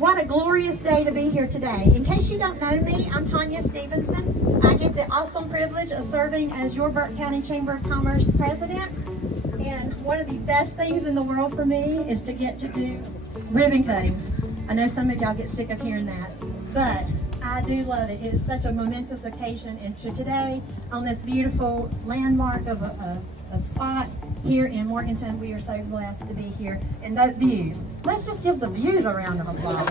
what a glorious day to be here today. In case you don't know me, I'm Tanya Stevenson. I get the awesome privilege of serving as your Burke County Chamber of Commerce president. And one of the best things in the world for me is to get to do ribbon cuttings. I know some of y'all get sick of hearing that, but I do love it. It's such a momentous occasion. And so today, on this beautiful landmark of a spot here in Morganton, we are so blessed to be here. And those views. Let's just give the views a round of applause.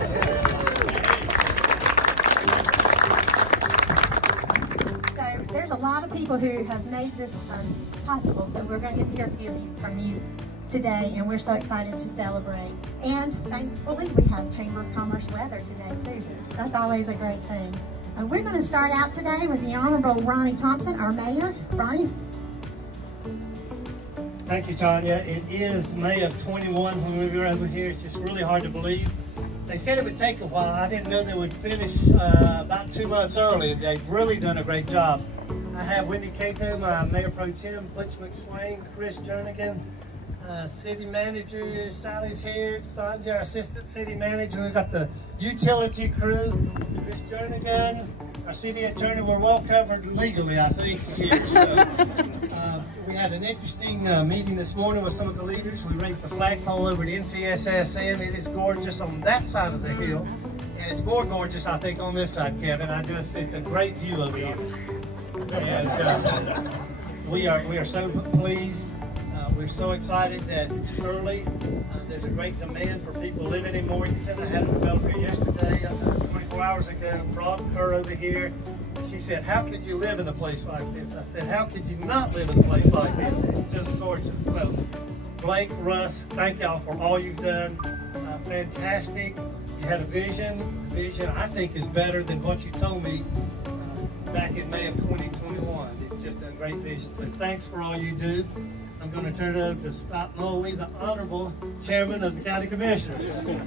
So there's a lot of people who have made this possible. So we're going to get to hear from you today, and we're so excited to celebrate. And thankfully, we have Chamber of Commerce weather today too. That's always a great thing. We're going to start out today with the Honorable Ronnie Thompson, our mayor. Ronnie. Thank you, Tanya. It is May of 21 when we were over here. It's just really hard to believe. They said it would take a while. I didn't know they would finish about 2 months early. They've really done a great job. I have Wendy Cato, my Mayor Pro Tem, Butch McSwain, Chris Jernigan, City Manager, Sally's here, Sanja, our Assistant City Manager. We've got the utility crew, Chris Jernigan, our City Attorney. We're well covered legally, I think, here. So, we had an interesting meeting this morning with some of the leaders. We raised the flagpole over at NCSSN. It is gorgeous on that side of the hill, and it's more gorgeous, I think, on this side, Kevin. It's a great view over here. And we are so pleased. We're so excited that it's early. There's a great demand for people living in Morganton. I had a developer yesterday, 24 hours ago, brought her over here. And she said, how could you live in a place like this? I said, how could you not live in a place like this? It's just gorgeous. So, Blake, Russ, thank y'all for all you've done. Fantastic. You had a vision. The vision, I think, is better than what you told me back in May of 2021. It's just a great vision. So thanks for all you do. I'm going to turn it over to Scott Mulwee, the Honorable Chairman of the County Commissioners. I'm going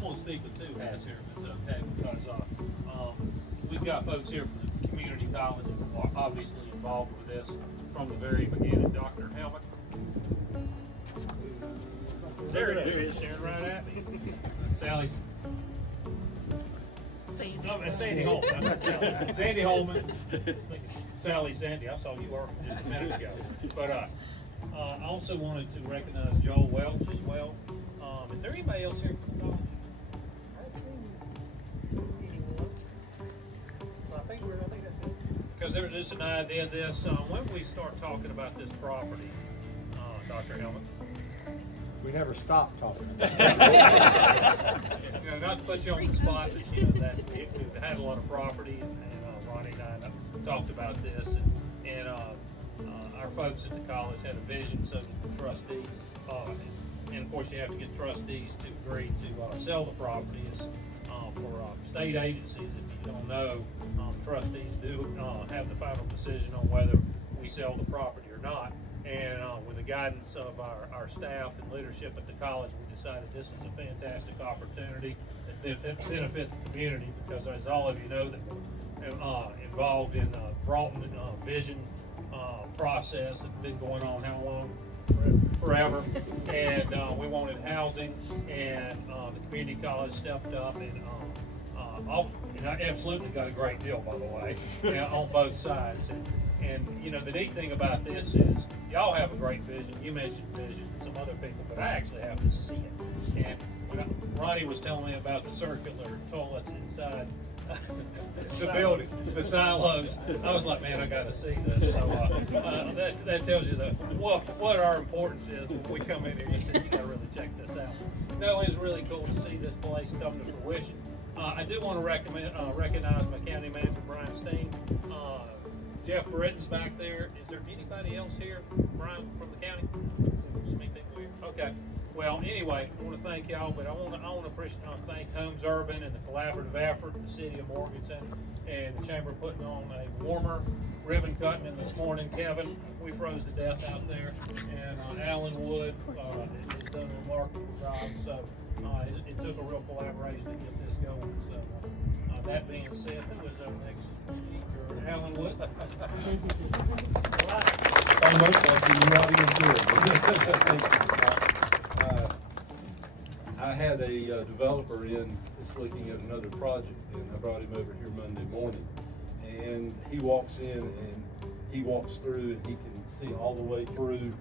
to speak with two hats here, if it's okay, because we've got folks here from the community college who are obviously involved with this from the very beginning. Dr. Helmut. There it is, staring right at me. Sally's. No, that's Sandy Holman. That's Sandy Holman. Sandy, I saw you working just a minute ago. But I also wanted to recognize Joel Welch as well. Is there anybody else here from college? I haven't seen anyone. So I think that's it. Because there was just an idea of this. When we start talking about this property, Dr. Helmut? We never stop talking. Not to put you on the spot, but we've had a lot of property, and Ronnie and I talked about this, and our folks at the college had a vision, so did the trustees, and of course you have to get trustees to agree to sell the properties. For state agencies, if you don't know, trustees do have the final decision on whether we sell the property or not. And with the guidance of our staff and leadership at the college, we decided this is a fantastic opportunity that benefits the community, because as all of you know, that we're involved in Broughton vision process. It's been going on how long? Forever. And we wanted housing, and the community college stepped up and I absolutely got a great deal, by the way, on both sides. And you know, the neat thing about this is y'all have a great vision. You mentioned vision, some other people, but I actually have to see it. And when Ronnie was telling me about the circular toilets inside the building, the silos, I was like, man, I got to see this. So that tells you what our importance is when we come in here. You said you got to really check this out. No, it's really cool to see this place come to fruition. I do want to recognize my county manager, Brian Steen. Jeff Britton's back there. Is there anybody else here, Brian, from the county? Okay. Well, anyway, I want to thank y'all, but I want to thank Homes Urban and the collaborative effort, the city of Morganton, and the chamber putting on a warmer ribbon cutting in this morning. Kevin, we froze to death out there, and Alan Wood has done a remarkable job. So it took a real collaboration to get this going. So that being said, who is our next speaker? Alan Wood. All right. very much like you knew what he was doing. Thank you. I had a developer in that's looking at another project, and I brought him over here Monday morning. And he walks in and he walks through and he can see all the way through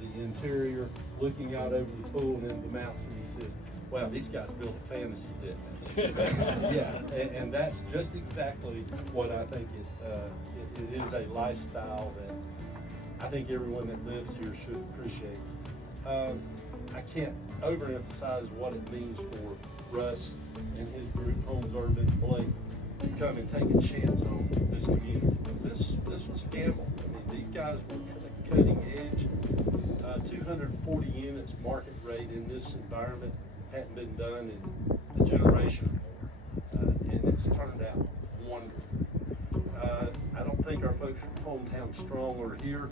the interior, looking out over the pool and into the mountains, and he says, wow, these guys built a fantasy, didn't they? Yeah, and that's just exactly what I think it is, a lifestyle that I think everyone that lives here should appreciate. I can't overemphasize what it means for Russ and his group, Homes Urban, Blake, to come and take a chance on this community. Because this was a gamble. I mean, these guys were cutting edge. 240 units market rate in this environment hadn't been done in the generation before. And it's turned out wonderful. I don't think our folks from Hometown Strong are here.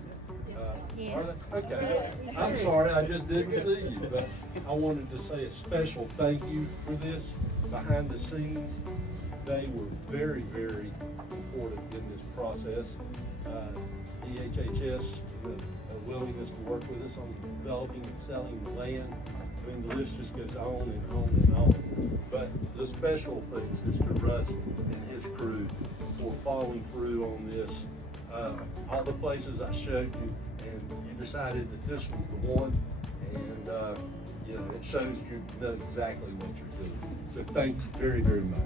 Are they? Okay. I'm sorry, I just didn't see you. But I wanted to say a special thank you for this. Behind the scenes, they were very, very important in this process. DHHS, the willingness to work with us on developing and selling the land. I mean, the list just goes on and on and on. But the special thanks is to Russ and his crew for following through on this. All the places I showed you, and you decided that this was the one, and you know, it shows you know exactly what you're doing. So thank you very, very much.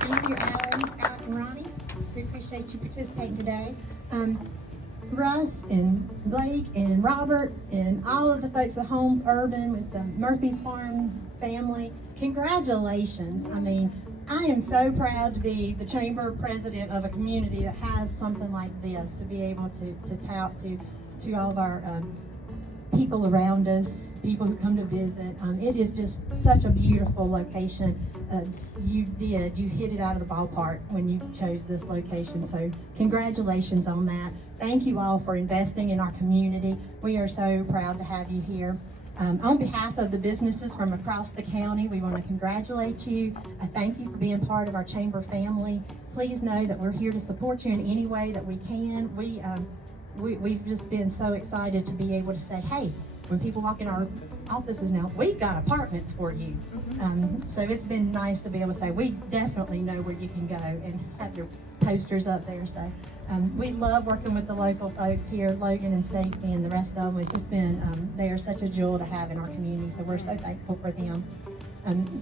Thank you, Alan, Scott, and Ronnie. We appreciate you participating today. Russ and Blake and Robert and all of the folks at Homes Urban with the Murphy's Farm family, congratulations. I mean, I am so proud to be the chamber president of a community that has something like this, to be able to tout to all of our people around us, people who come to visit. It is just such a beautiful location. You hit it out of the ballpark when you chose this location, so congratulations on that. Thank you all for investing in our community. We are so proud to have you here. On behalf of the businesses from across the county, we want to congratulate you. I thank you for being part of our chamber family. Please know that we're here to support you in any way that we can. We've just been so excited to be able to say, hey, when people walk in our offices now, we've got apartments for you. So it's been nice to be able to say, we definitely know where you can go, and have your posters up there. So we love working with the local folks here, Logan and Stacy and the rest of them. It's just been, they are such a jewel to have in our community, so we're so thankful for them.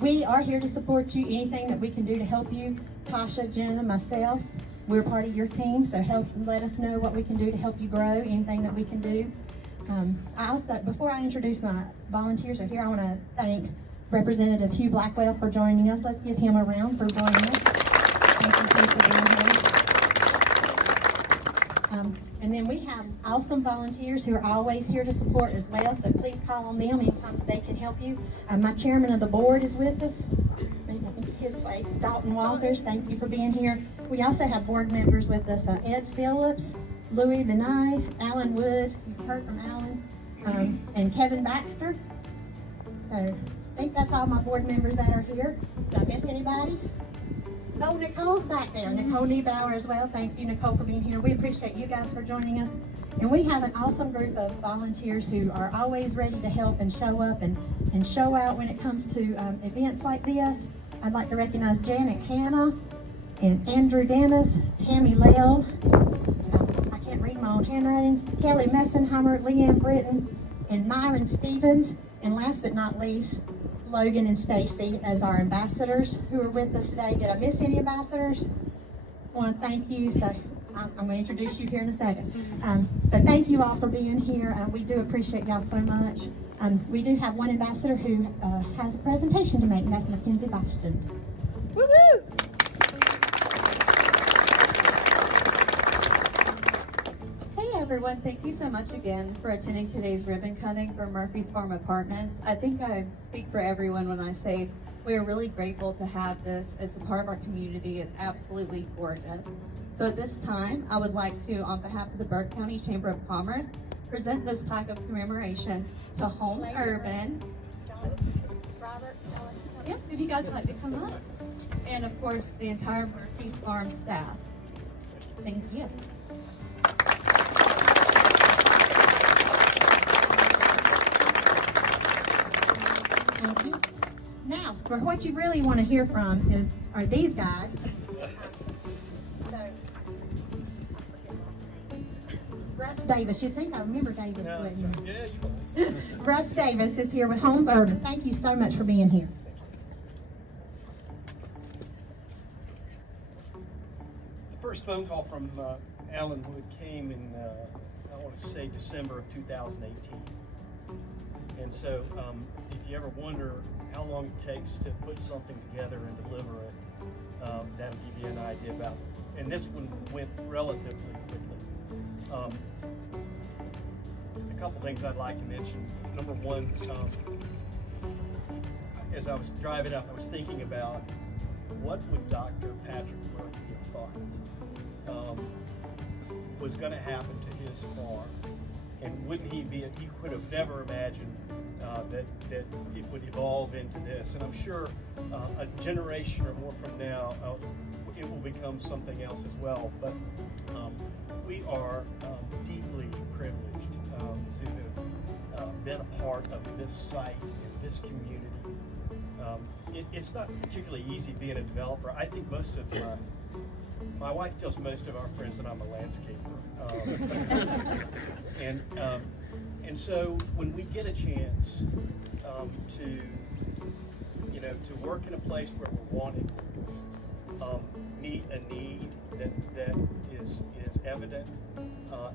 We are here to support you. Anything that we can do to help you, Tasha, Jenna, myself, we're part of your team, so let us know what we can do to help you grow, anything that we can do. Before I introduce my volunteers are here, I want to thank Representative Hugh Blackwell for joining us. Let's give him a round for joining us. Thank you, Hugh, for being here. And then we have awesome volunteers who are always here to support as well, so please call on them anytime they can help you. My chairman of the board is with us. I think it's his place, Dalton Walters. Thank you for being here. We also have board members with us, Ed Phillips, Louis Benai, Alan Wood, you've heard from Alan, and Kevin Baxter. So I think that's all my board members that are here. Did I miss anybody? Oh, Nicole's back there. Nicole Niebauer as well. Thank you, Nicole, for being here. We appreciate you guys for joining us. And we have an awesome group of volunteers who are always ready to help and show up and show out when it comes to events like this. I'd like to recognize Janet Hanna and Andrew Dennis, Tammy Lell, I can't read my own handwriting, Kelly Messenheimer, Leanne Britton, and Myron Stevens. And last but not least, Logan and Stacy as our ambassadors who are with us today. Did I miss any ambassadors? I want to thank you. So I'm going to introduce you here in a second. So thank you all for being here. We do appreciate y'all so much. We do have one ambassador who has a presentation to make, and that's Mackenzie Boston. Woo-woo! Everyone, thank you so much again for attending today's ribbon cutting for Murphy's Farm Apartments. I think I speak for everyone when I say we are really grateful to have this as a part of our community. It's absolutely gorgeous. So at this time, I would like to, on behalf of the Burke County Chamber of Commerce, present this plaque of commemoration to Homes Urban. Robert, Yep, if you guys would like to come up. and of course the entire Murphy's Farm staff. Thank you. Thank you. Now, for what you really want to hear from are these guys. So, Russ Davis. You'd think I remember Davis, wouldn't you? Yeah, you Russ Davis is here with Holmes Urban. Thank you so much for being here. The first phone call from Alan Wood came in, I want to say December of 2018. And so if you ever wonder how long it takes to put something together and deliver it, that'll give you an idea about it. And this one went relatively quickly. A couple things I'd like to mention. Number one, as I was driving up, I was thinking about what would Dr. Patrick Burke have thought was going to happen to his farm, and wouldn't he could have never imagined that it would evolve into this. And I'm sure a generation or more from now, it will become something else as well. But we are deeply privileged to have been a part of this site and this community. It's not particularly easy being a developer. I think most of my wife tells most of our friends that I'm a landscaper. And so when we get a chance to work in a place where we're wanting to meet a need that is evident,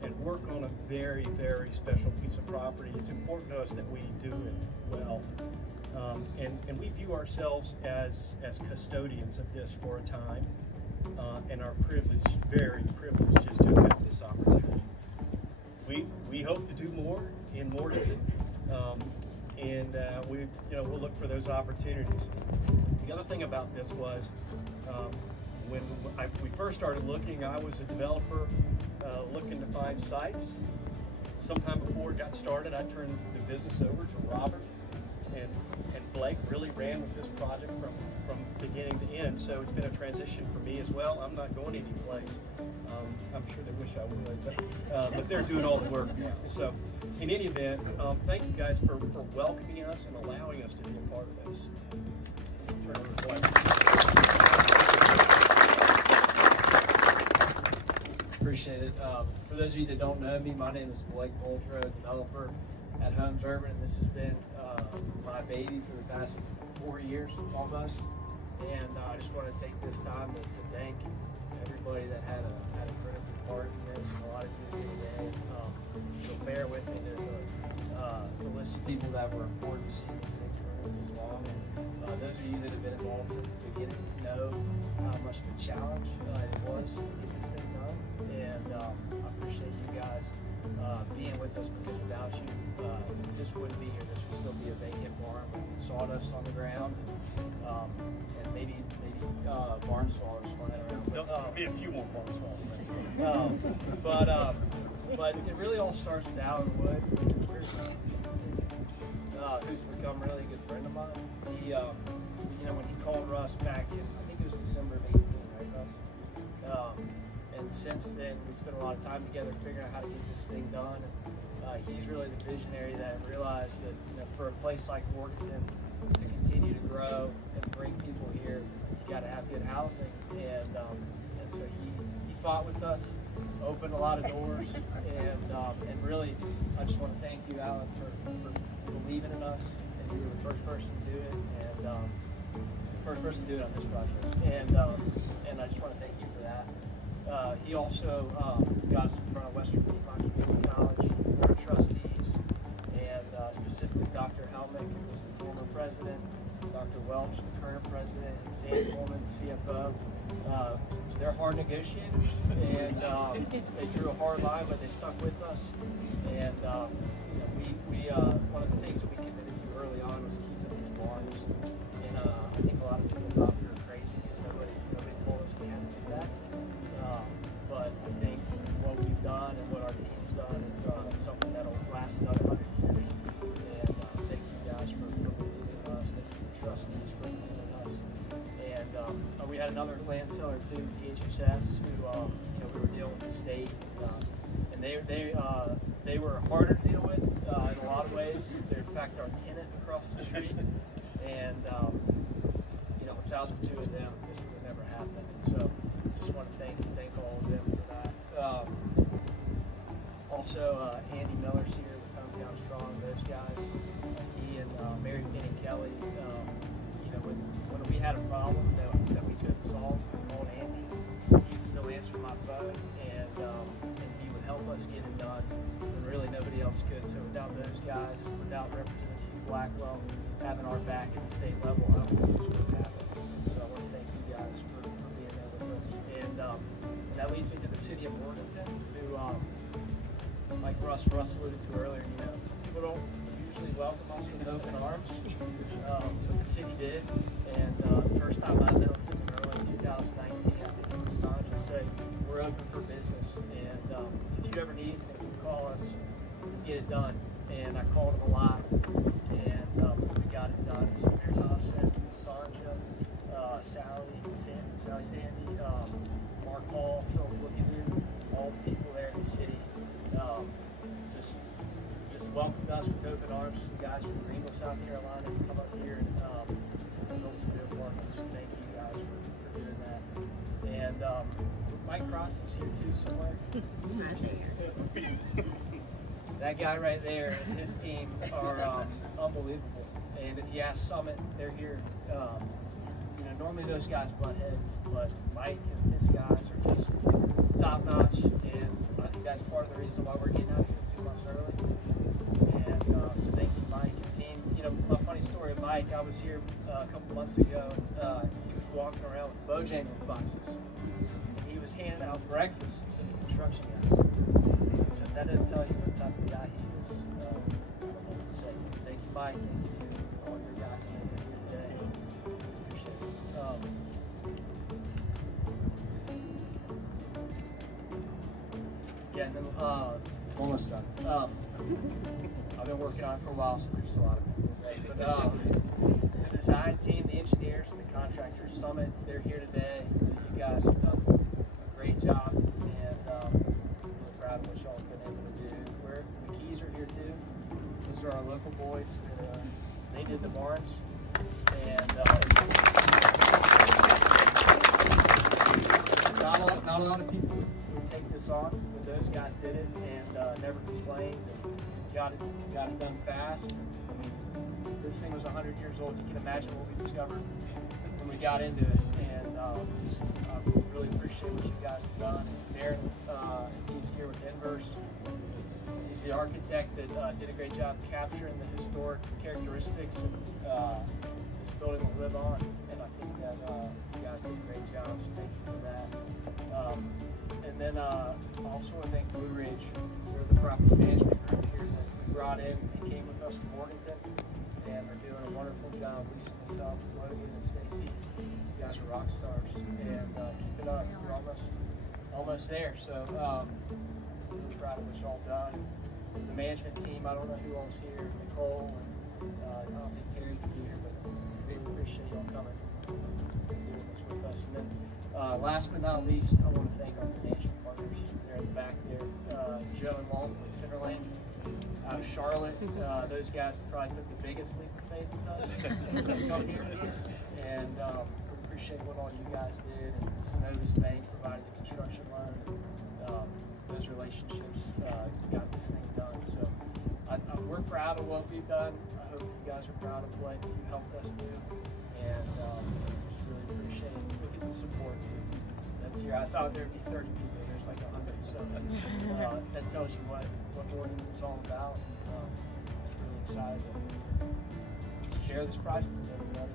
and work on a very, very special piece of property, it's important to us that we do it well. And we view ourselves as custodians of this for a time, and are privileged, very privileged, just to have this opportunity. We hope to do more in Morganton, and we'll look for those opportunities. The other thing about this was when we first started looking, I was a developer looking to find sites. Sometime before it got started, I turned the business over to Robert, and Blake really ran with this project from beginning to end. So it's been a transition for me as well. I'm not going anyplace. I'm sure they wish I would, but they're doing all the work now. So in any event, thank you guys for welcoming us and allowing us to be a part of this. Turn over to Blake. Appreciate it. For those of you that don't know me, my name is Blake Boltro, developer at Holmes Urban, and this has been my baby for the past 4 years almost. And I just want to take this time to thank everybody that had a critical part in this. A lot of you here today. So bear with me. There's a list of people that were important to see this thing through as long. And those of you that have been involved since the beginning know how much of a challenge it was to get this thing done. And I appreciate you guys being with us, because without you, this wouldn't be here. This would still be a vacant barn with sawdust on the ground, and maybe barn swallows flying around. There'll be a few more barn swallows. But it really all starts with Alan Wood, who's become a really good friend of mine. He, when he called Russ back in, I think it was December of 18, right, Russ? And since then, we spent a lot of time together figuring out how to get this thing done. And he's really the visionary that realized that, for a place like Morganton to continue to grow and bring people here, you got to have good housing. And so he fought with us, opened a lot of doors, and really, I just want to thank you, Alan, for believing in us. And you were the first person to do it, and the first person to do it on this project. And I just want to thank you for that. He also got us in front of Western Piedmont Community College, our trustees, and specifically Dr. Helmick, who was the former president, Dr. Welch, the current president, and Sandy Coleman, the CFO. They're hard negotiators, and they drew a hard line, but they stuck with us. And one of the things that we committed to early on was keeping these barns. And I think a lot of people thought we were crazy because nobody told us we had to do that. But I think what we've done and what our team's done is something that'll last another 100 years. And thank you guys for believing in us. Thank you, trustees, for believing in us. And DHS, who we were dealing with the state, and they were harder to deal with in a lot of ways. They're in fact our tenant across the street, and without the two of them, this would have never happened. So just want to thank all of them for that. Also, Andy Miller's here with Hometown Strong. Those guys, he and Mary Penny Kelly. When we had a problem that we couldn't solve, we called Andy. He'd still answer my phone, and he would help us get it done when really nobody else could. So without those guys, without Representative Blackwell having our back at the state level, I don't think this would have happened. So I want to thank you guys for being there with us. And that leads me to the city of Morganton, who, like Russ alluded to earlier, people don't usually welcome us with open arms, but the city did. And the first time I met them in early 2019, I think it was Sanja said, we're open for business. And if you ever need anything, you call us, get it done. And I called them a lot, and we got it done. So Mayor Thompson, Sanja, Sally Sandy, Mark Hall, Philip Wickenu, all the people there in the city, just welcomed us with open arms. Some guys from Greenville, South Carolina, to come up here and build some new apartments. So thank you guys for doing that. And Mike Cross is here too somewhere. That guy right there and his team are unbelievable. And if you ask Summit, they're here. Normally those guys butt heads, but Mike and his guys are just top notch. And I think that's part of the reason why we're getting out here 2 months early. And so thank you, Mike and team. A funny story of Mike, I was here a couple months ago. He was walking around with Bojangles boxes. And he was handing out breakfast to the construction guys. So that doesn't tell you what type of guy he is. I don't know what to say. Thank you, Mike. Thank you, all your guys here today. Appreciate it. Yeah, and then almost done. I've been working on it for a while, so there's a lot of people today. But the design team, the engineers, and the contractors, Summit, they're here today. You guys have done a great job, and really proud of what y'all have been able to do. The Keys are here too. Those are our local boys. They did the barns, and not a lot of people would take this on, but those guys did it and never complained. And got it done fast. I mean, this thing was 100 years old. You can imagine what we discovered when we got into it, and I really appreciate what you guys have done. And Darren, he's here with Inverse. He's the architect that did a great job capturing the historic characteristics of this building will live on, and I think that you guys did a great job, so thank you for that. And then also I thank Blue Ridge. They're the property management group here that we brought in and came with us to Morganton, and are doing a wonderful job leasing us up. Logan and Stacy, you guys are rock stars, and keep it up. You're almost there. So really proud of what y'all done. The management team, I don't know who else here, Nicole, and I don't think Terry can be here, but we appreciate y'all coming and doing this with us. And then last but not least, I want to thank our financial partners. They're in the back there. Joe and Malton with Centerlane out of Charlotte. Those guys probably took the biggest leap of faith with us to come here. And we appreciate what all you guys did. And Synovus Bank provided the construction loan. Those relationships got this thing done. So we're proud of what we've done. I hope you guys are proud of what you helped us do. And just really appreciate it. Look at the support that's here. I thought there'd be 30 people. There's like 100. So that tells you what Morgan is all about. Just really excited to share this project with everybody.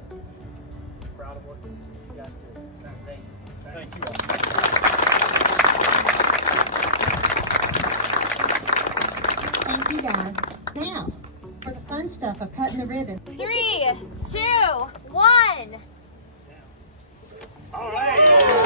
Proud of what you guys did. Thank you. Thank you all. Thank you guys. Now, for the fun stuff of cutting the ribbon. 3, 2, 1. All right.